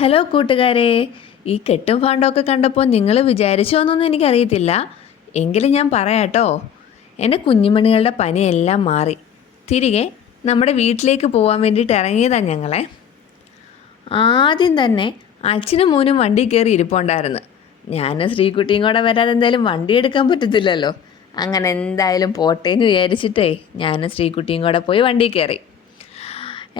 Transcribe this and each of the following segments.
Hello കൂട്ടുകാരെ, ഈ കെട്ടും ഫാണ്ടൊക്കെ കണ്ടപ്പോൾ നിങ്ങൾ വിചാരിച്ചോന്നൊന്നും എനിക്കറിയത്തില്ല. എങ്കിലും ഞാൻ പറയാട്ടോ, എൻ്റെ കുഞ്ഞുമണികളുടെ പനിയെല്ലാം മാറി തിരികെ നമ്മുടെ വീട്ടിലേക്ക് പോകാൻ വേണ്ടിയിട്ട് ഇറങ്ങിയതാണ് ഞങ്ങളെ. ആദ്യം തന്നെ അച്ഛനും മോനും വണ്ടി കയറി ഇരിപ്പുണ്ടായിരുന്നു. ഞാൻ ശ്രീകുട്ടിയും കൂടെ വരാതെ എന്തായാലും വണ്ടി എടുക്കാൻ പറ്റത്തില്ലല്ലോ. അങ്ങനെ എന്തായാലും പോട്ടേന്ന് വിചാരിച്ചിട്ടേ ഞാൻ ശ്രീകുട്ടിയും കൂടെ പോയി വണ്ടി കയറി.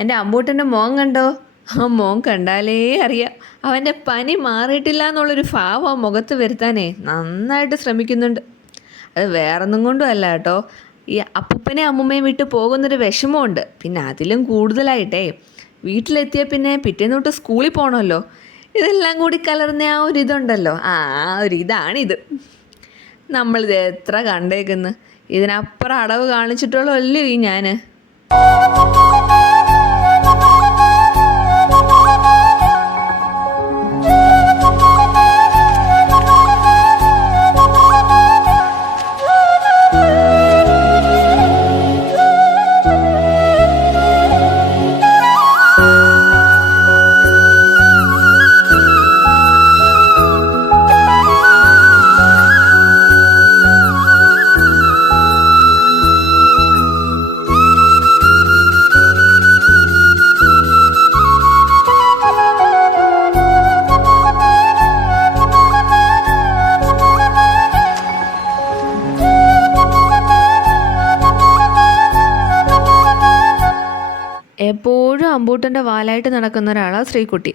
എൻ്റെ അമ്മൂട്ടൻ്റെ മോൻ കണ്ടോ? ആ മോൻ കണ്ടാലേ അറിയാം അവൻ്റെ പനി മാറിയിട്ടില്ല എന്നുള്ളൊരു ഭാവം മുഖത്ത് വരുത്താനേ നന്നായിട്ട് ശ്രമിക്കുന്നുണ്ട്. അത് വേറൊന്നും കൊണ്ടും അല്ല കേട്ടോ, ഈ അപ്പൂപ്പനെ അമ്മൂമ്മയും വിട്ട് പോകുന്നൊരു വിഷമമുണ്ട്. പിന്നെ അതിലും കൂടുതലായിട്ടേ വീട്ടിലെത്തിയ പിന്നെ പിറ്റേന്ന് തൊട്ട് സ്കൂളിൽ പോകണമല്ലോ. ഇതെല്ലാം കൂടി കലർന്ന ആ ഒരു ഇതുണ്ടല്ലോ, ആ ഒരു ഇതാണിത്. നമ്മളിത് എത്ര കണ്ടേക്കുന്നു, ഇതിനപ്പുറം അടവ് കാണിച്ചിട്ടുള്ളല്ലോ ഈ ഞാൻ. എപ്പോഴും അമ്പൂട്ടൻ്റെ വാലായിട്ട് നടക്കുന്ന ഒരാളാണ് ശ്രീകുട്ടി.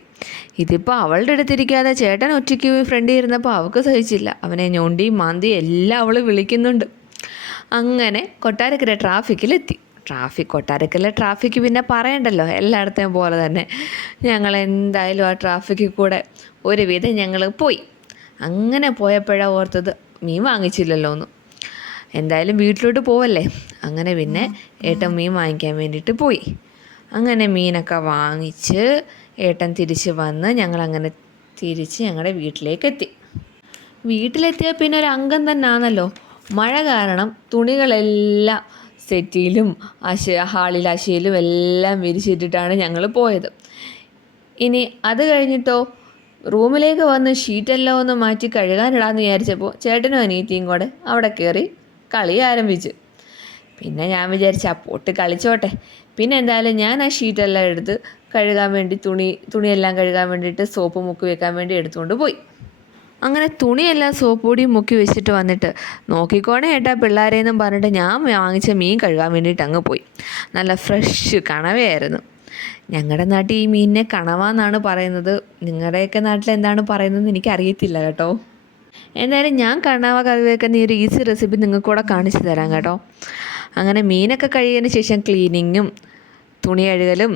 ഇതിപ്പോൾ അവളുടെ അടുത്തിരിക്കാതെ ചേട്ടൻ ഒറ്റയ്ക്ക് ഫ്രണ്ടിൽ ഇരുന്നപ്പോൾ അവൾക്ക് സഹിച്ചില്ല. അവനെ ഞൊണ്ടിയും മാന്തിയും എല്ലാം അവൾ വിളിക്കുന്നുണ്ട്. അങ്ങനെ കൊട്ടാരക്കര ട്രാഫിക്കിലെത്തി. കൊട്ടാരക്കരയിലെ ട്രാഫിക്ക് പിന്നെ പറയണ്ടല്ലോ, എല്ലായിടത്തെയും പോലെ തന്നെ. ഞങ്ങൾ എന്തായാലും ആ ട്രാഫിക്കിൽ കൂടെ ഒരുവിധം ഞങ്ങൾ പോയി. അങ്ങനെ പോയപ്പോഴാണ് ഓർത്തത് മീൻ വാങ്ങിച്ചില്ലല്ലോ എന്ന്. എന്തായാലും വീട്ടിലോട്ട് പോവല്ലേ. അങ്ങനെ പിന്നെ ഏട്ടൻ മീൻ വാങ്ങിക്കാൻ വേണ്ടിയിട്ട് പോയി. അങ്ങനെ മീനൊക്കെ വാങ്ങിച്ച് ഏട്ടൻ തിരിച്ച് വന്ന് ഞങ്ങളങ്ങനെ തിരിച്ച് ഞങ്ങളുടെ വീട്ടിലേക്കെത്തി. വീട്ടിലെത്തിയ പിന്നെ ഒരു അംഗം തന്നെ ആണല്ലോ. മഴ കാരണം തുണികളെല്ലാം സെറ്റിയിലും ഹാളിൽ അശയിലും എല്ലാം വിരിച്ചിട്ടിട്ടാണ് ഞങ്ങൾ പോയത്. ഇനി അത് കഴിഞ്ഞിട്ടോ റൂമിലേക്ക് വന്ന് ഷീറ്റെല്ലാം ഒന്ന് മാറ്റി കഴുകാനിടാമെന്ന് വിചാരിച്ചപ്പോൾ ചേട്ടനും അനിയത്തിയും കൂടെ അവിടെ കയറി കളി ആരംഭിച്ചു. പിന്നെ ഞാൻ വിചാരിച്ചു ആ പോട്ട് കളിച്ചോട്ടെ. പിന്നെ എന്തായാലും ഞാൻ ആ ഷീറ്റെല്ലാം എടുത്ത് കഴുകാൻ വേണ്ടി തുണിയെല്ലാം കഴുകാൻ വേണ്ടിയിട്ട് സോപ്പ് മുക്കി വെക്കാൻ വേണ്ടി എടുത്തുകൊണ്ട് പോയി. അങ്ങനെ തുണിയെല്ലാം സോപ്പ് പൊടിയും മുക്കി വെച്ചിട്ട് വന്നിട്ട് നോക്കിക്കോണേ ഏട്ടാ പിള്ളേരെന്നും പറഞ്ഞിട്ട് ഞാൻ വാങ്ങിച്ച മീൻ കഴുകാൻ വേണ്ടിയിട്ട് അങ്ങ് പോയി. നല്ല ഫ്രഷ് കണവയായിരുന്നു. ഞങ്ങളുടെ നാട്ടിൽ ഈ മീനിനെ കണവ പറയുന്നത്. നിങ്ങളുടെയൊക്കെ നാട്ടിൽ എന്താണ് പറയുന്നതെന്ന് എനിക്കറിയത്തില്ല കേട്ടോ. എന്തായാലും ഞാൻ കണവ കറി വെക്കുന്ന ഈ ഒരു ഈസി റെസിപ്പി നിങ്ങൾക്ക് കൂടെ കാണിച്ചു തരാം കേട്ടോ. അങ്ങനെ മീനൊക്കെ കഴിയുന്നതിന് ശേഷം ക്ലീനിങ്ങും തുണി കഴുകലും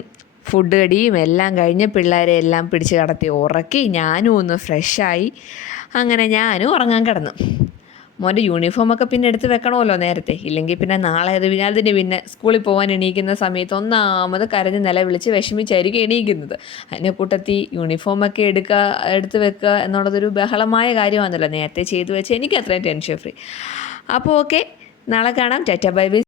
ഫുഡ് കടിയും എല്ലാം കഴിഞ്ഞ് പിള്ളേരെ എല്ലാം പിടിച്ച് കടത്തി ഉറക്കി ഞാനും ഒന്ന് ഫ്രഷായി. അങ്ങനെ ഞാനും ഉറങ്ങാൻ കിടന്നു. മോൻ്റെ യൂണിഫോമൊക്കെ പിന്നെ എടുത്ത് വെക്കണമല്ലോ നേരത്തെ, ഇല്ലെങ്കിൽ പിന്നെ നാളെ അതിന് പിന്നെ സ്കൂളിൽ പോകാൻ എണീക്കുന്ന സമയത്ത് ഒന്നാമത് കരഞ്ഞ് നിലവിളിച്ച് വിഷമിച്ചായിരിക്കും എണീക്കുന്നത്. അതിനെ കൂട്ടത്തിൽ യൂണിഫോമൊക്കെ എടുത്ത് വെക്കുക എന്നുള്ളതൊരു ബഹളമായ കാര്യമാണല്ലോ. നേരത്തെ ചെയ്തു വെച്ച് എനിക്ക് അത്രയും ടെൻഷൻ ഫ്രീ. അപ്പോൾ ഓക്കെ, നാളെ കാണാം. Tata bye bye.